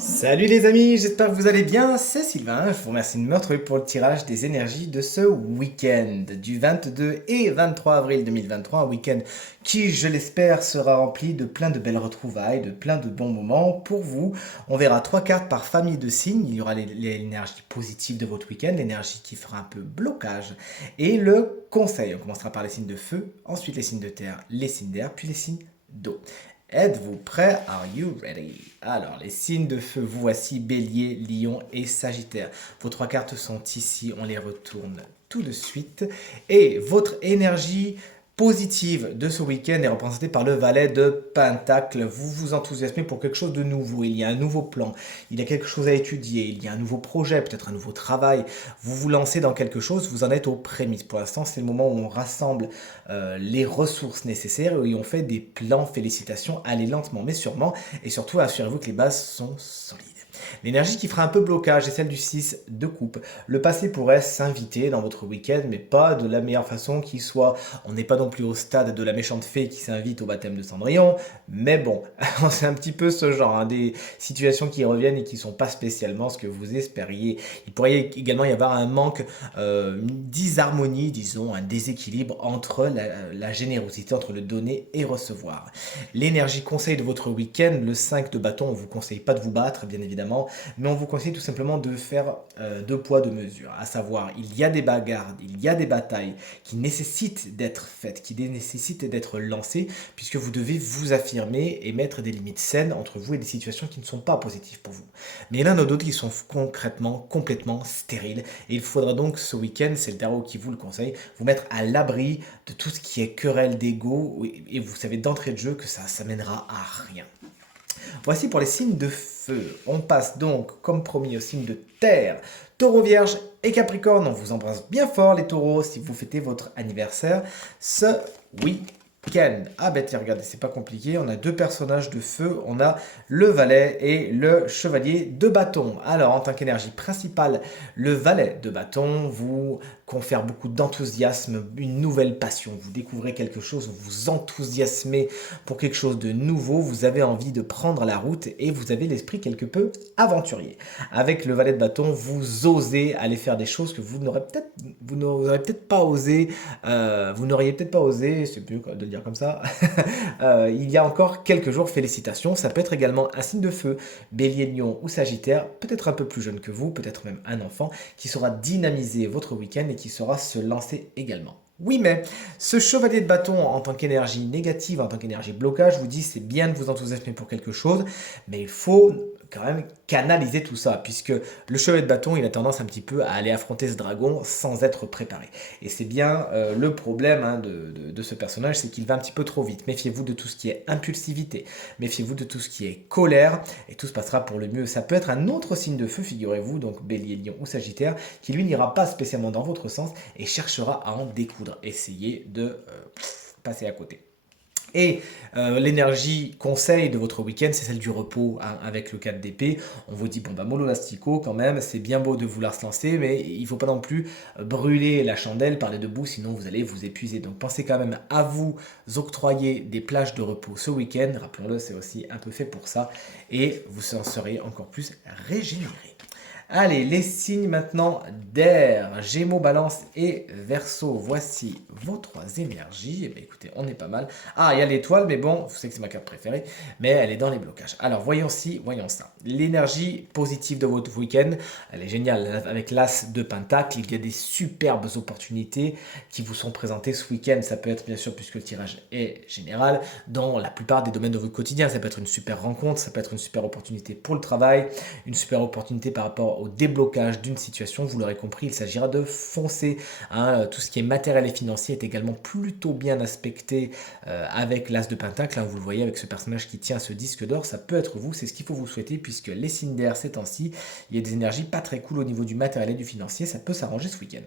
Salut les amis, j'espère que vous allez bien, c'est Sylvain, je vous remercie de me retrouver pour le tirage des énergies de ce week-end du 22 et 23 avril 2023, un week-end qui, je l'espère, sera rempli de plein de belles retrouvailles, de plein de bons moments pour vous. On verra 3 cartes par famille de signes, il y aura l'énergie positive de votre week-end, l'énergie qui fera un peu blocage et le conseil. On commencera par les signes de feu, ensuite les signes de terre, les signes d'air, puis les signes d'eau. Êtes-vous prêt? Are you ready? Alors, les signes de feu, vous voici Bélier, Lion et Sagittaire. Vos 3 cartes sont ici, on les retourne tout de suite. Et votre énergie positive de ce week-end est représentée par le valet de Pentacle. Vous vous enthousiasmez pour quelque chose de nouveau. Il y a un nouveau plan, il y a quelque chose à étudier, il y a un nouveau projet, peut-être un nouveau travail. Vous vous lancez dans quelque chose, vous en êtes aux prémices. Pour l'instant, c'est le moment où on rassemble les ressources nécessaires et où on fait des plans. Félicitations, allez lentement mais sûrement. Et surtout, assurez-vous que les bases sont solides. L'énergie qui fera un peu blocage est celle du 6 de coupe. Le passé pourrait s'inviter dans votre week-end, mais pas de la meilleure façon qui soit. On n'est pas non plus au stade de la méchante fée qui s'invite au baptême de Cendrillon, mais bon, c'est un petit peu ce genre, hein, des situations qui reviennent et qui ne sont pas spécialement ce que vous espériez. Il pourrait également y avoir un manque disharmonie, disons, un déséquilibre entre la générosité, entre le donner et recevoir. L'énergie conseil de votre week-end, le 5 de bâton, on ne vous conseille pas de vous battre, bien évidemment, mais on vous conseille tout simplement de faire deux poids, deux mesures. À savoir, il y a des bagarres, il y a des batailles qui nécessitent d'être faites, qui nécessitent d'être lancées, puisque vous devez vous affirmer et mettre des limites saines entre vous et des situations qui ne sont pas positives pour vous. Mais il y en a d'autres qui sont concrètement complètement stériles. Et il faudra donc ce week-end, c'est le tarot qui vous le conseille, vous mettre à l'abri de tout ce qui est querelle d'ego. Et vous savez d'entrée de jeu que ça mènera à rien. Voici pour les signes de feu. On passe donc, comme promis, aux signes de terre. Taureau, Vierge et Capricorne. On vous embrasse bien fort, les taureaux, si vous fêtez votre anniversaire ce week-end. Ah ben tiens, regardez, c'est pas compliqué. On a deux personnages de feu. On a le valet et le chevalier de bâton. Alors, en tant qu'énergie principale, le valet de bâton vous confère beaucoup d'enthousiasme, une nouvelle passion. Vous découvrez quelque chose, vous vous enthousiasmez pour quelque chose de nouveau, vous avez envie de prendre la route et vous avez l'esprit quelque peu aventurier. Avec le valet de bâton, vous osez aller faire des choses que vous n'aurez peut-être pas osé, vous n'auriez peut-être pas osé, c'est mieux de le dire comme ça, il y a encore quelques jours, félicitations. Ça peut être également un signe de feu, bélier, lion ou sagittaire, peut-être un peu plus jeune que vous, peut-être même un enfant, qui saura dynamiser votre week-end et qui saura se lancer également. Oui, mais ce chevalier de bâton en tant qu'énergie négative, en tant qu'énergie blocage, vous dit c'est bien de vous enthousiasmer pour quelque chose, mais il faut quand même canaliser tout ça, puisque le chevalier de bâton, il a tendance un petit peu à aller affronter ce dragon sans être préparé. Et c'est bien le problème, hein, de ce personnage, c'est qu'il va un petit peu trop vite. Méfiez-vous de tout ce qui est impulsivité, méfiez-vous de tout ce qui est colère, et tout se passera pour le mieux. Ça peut être un autre signe de feu, figurez-vous, donc bélier, lion ou sagittaire, qui lui n'ira pas spécialement dans votre sens et cherchera à en découdre. Essayez de passer à côté. Et l'énergie conseil de votre week-end, c'est celle du repos, hein, avec le 4 d'épée. On vous dit, bon bah mollo lastico quand même, c'est bien beau de vouloir se lancer, mais il ne faut pas non plus brûler la chandelle par les deux bouts, sinon vous allez vous épuiser. Donc pensez quand même à vous octroyer des plages de repos ce week-end, rappelons-le, c'est aussi un peu fait pour ça, et vous en serez encore plus régénéré. Allez, les signes maintenant d'air, Gémeaux, Balance et Verseau. Voici vos 3 énergies. Eh bien, écoutez, on est pas mal. Ah, il y a l'étoile, mais bon, vous savez que c'est ma carte préférée, mais elle est dans les blocages. Alors, voyons ci, voyons ça. L'énergie positive de votre week-end, elle est géniale. Avec l'As de Pentacle, il y a des superbes opportunités qui vous sont présentées ce week-end. Ça peut être, bien sûr, puisque le tirage est général, dans la plupart des domaines de votre quotidien. Ça peut être une super rencontre, ça peut être une super opportunité pour le travail, une super opportunité par rapport au déblocage d'une situation. Vous l'aurez compris, il s'agira de foncer, hein. Tout ce qui est matériel et financier est également plutôt bien aspecté avec l'As de Pentacle, hein. Vous le voyez avec ce personnage qui tient ce disque d'or, ça peut être vous, c'est ce qu'il faut vous souhaiter, puisque les signes d'air ces temps-ci, il y a des énergies pas très cool au niveau du matériel et du financier, ça peut s'arranger ce week-end.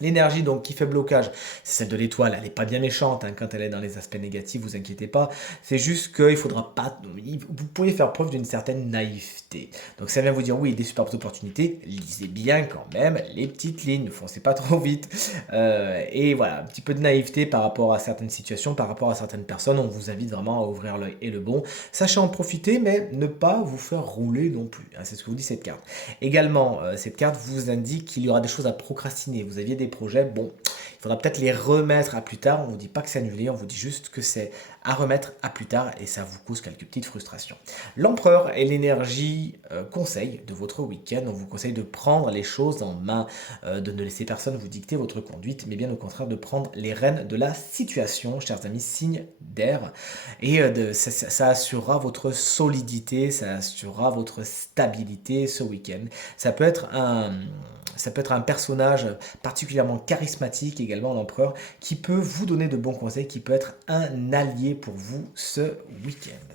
L'énergie donc qui fait blocage, c'est celle de l'étoile, elle n'est pas bien méchante hein, quand elle est dans les aspects négatifs, vous inquiétez pas. C'est juste qu'il faudra pas, vous pourriez faire preuve d'une certaine naïveté. Donc ça vient vous dire oui, des superbes opportunités, lisez bien quand même les petites lignes, ne foncez pas trop vite. Et voilà, un petit peu de naïveté par rapport à certaines situations, par rapport à certaines personnes, on vous invite vraiment à ouvrir l'œil et le bon. Sachez en profiter, mais ne pas vous faire rouler non plus, hein, c'est ce que vous dit cette carte. Également, cette carte vous indique qu'il y aura des choses à procrastiner, vous aviez des projets, bon, il faudra peut-être les remettre à plus tard. On ne vous dit pas que c'est annulé, on vous dit juste que c'est à remettre à plus tard et ça vous cause quelques petites frustrations. L'empereur est l'énergie conseil de votre week-end. On vous conseille de prendre les choses en main, de ne laisser personne vous dicter votre conduite, mais bien au contraire de prendre les rênes de la situation, chers amis, signe d'air. Et ça assurera votre solidité, ça assurera votre stabilité ce week-end. Ça peut être un personnage particulièrement charismatique, également l'empereur, qui peut vous donner de bons conseils, qui peut être un allié pour vous ce week-end.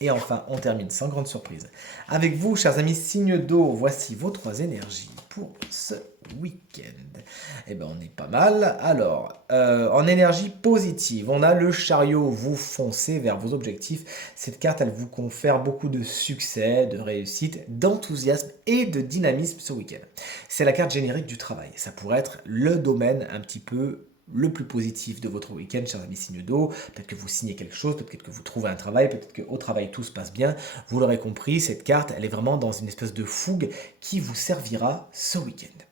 Et enfin, on termine sans grande surprise. Avec vous, chers amis, signe d'eau, voici vos 3 énergies pour ce week-end. Eh bien, on est pas mal. Alors, en énergie positive, on a le chariot, vous foncez vers vos objectifs. Cette carte, elle vous confère beaucoup de succès, de réussite, d'enthousiasme et de dynamisme ce week-end. C'est la carte générique du travail. Ça pourrait être le domaine un petit peu le plus positif de votre week-end, chers amis signes d'eau. Peut-être que vous signez quelque chose, peut-être que vous trouvez un travail, peut-être qu'au travail tout se passe bien. Vous l'aurez compris, cette carte, elle est vraiment dans une espèce de fougue qui vous servira ce week-end.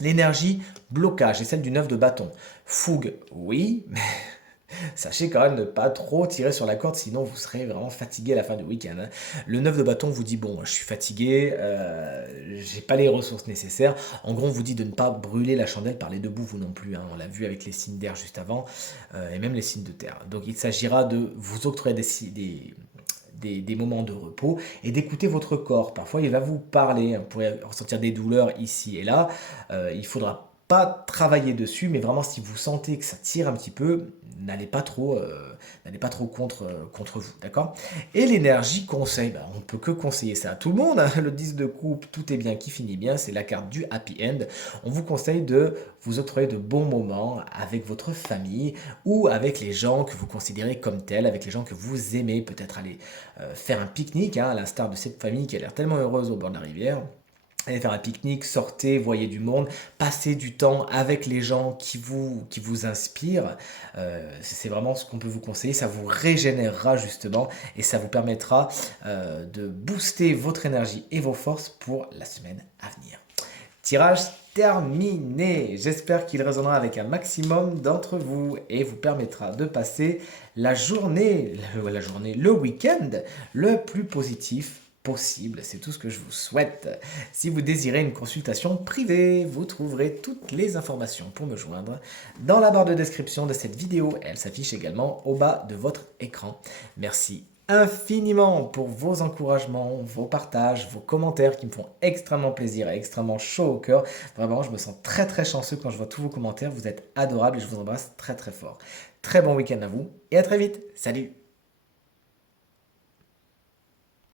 L'énergie blocage est celle du 9 de bâton. Fougue, oui, mais sachez quand même ne pas trop tirer sur la corde, sinon vous serez vraiment fatigué à la fin du week-end. Hein. Le 9 de bâton vous dit, bon, je suis fatigué, j'ai pas les ressources nécessaires. En gros, on vous dit de ne pas brûler la chandelle par les deux bouts, vous non plus. Hein. On l'a vu avec les signes d'air juste avant, et même les signes de terre. Donc il s'agira de vous octroyer des moments de repos et d'écouter votre corps. Parfois, il va vous parler. Vous pourrez ressentir des douleurs ici et là. Il faudra pas travailler dessus, mais vraiment si vous sentez que ça tire un petit peu, n'allez pas trop contre vous, d'accord. Et l'énergie conseil, on ne peut que conseiller ça à tout le monde. Hein. Le 10 de coupe, tout est bien qui finit bien, c'est la carte du happy end. On vous conseille de vous octroyer de bons moments avec votre famille ou avec les gens que vous considérez comme tels, avec les gens que vous aimez, peut-être aller faire un pique-nique, hein, à l'instar de cette famille qui a l'air tellement heureuse au bord de la rivière. Allez faire un pique-nique, sortez, voyez du monde, passez du temps avec les gens qui vous inspirent. C'est vraiment ce qu'on peut vous conseiller. Ça vous régénérera justement et ça vous permettra de booster votre énergie et vos forces pour la semaine à venir. Tirage terminé. J'espère qu'il résonnera avec un maximum d'entre vous et vous permettra de passer le week-end le plus positif possible. C'est tout ce que je vous souhaite. Si vous désirez une consultation privée, vous trouverez toutes les informations pour me joindre dans la barre de description de cette vidéo. Elle s'affiche également au bas de votre écran. Merci infiniment pour vos encouragements, vos partages, vos commentaires qui me font extrêmement plaisir et extrêmement chaud au cœur. Vraiment, je me sens très très chanceux quand je vois tous vos commentaires. Vous êtes adorables et je vous embrasse très très fort. Très bon week-end à vous et à très vite. Salut!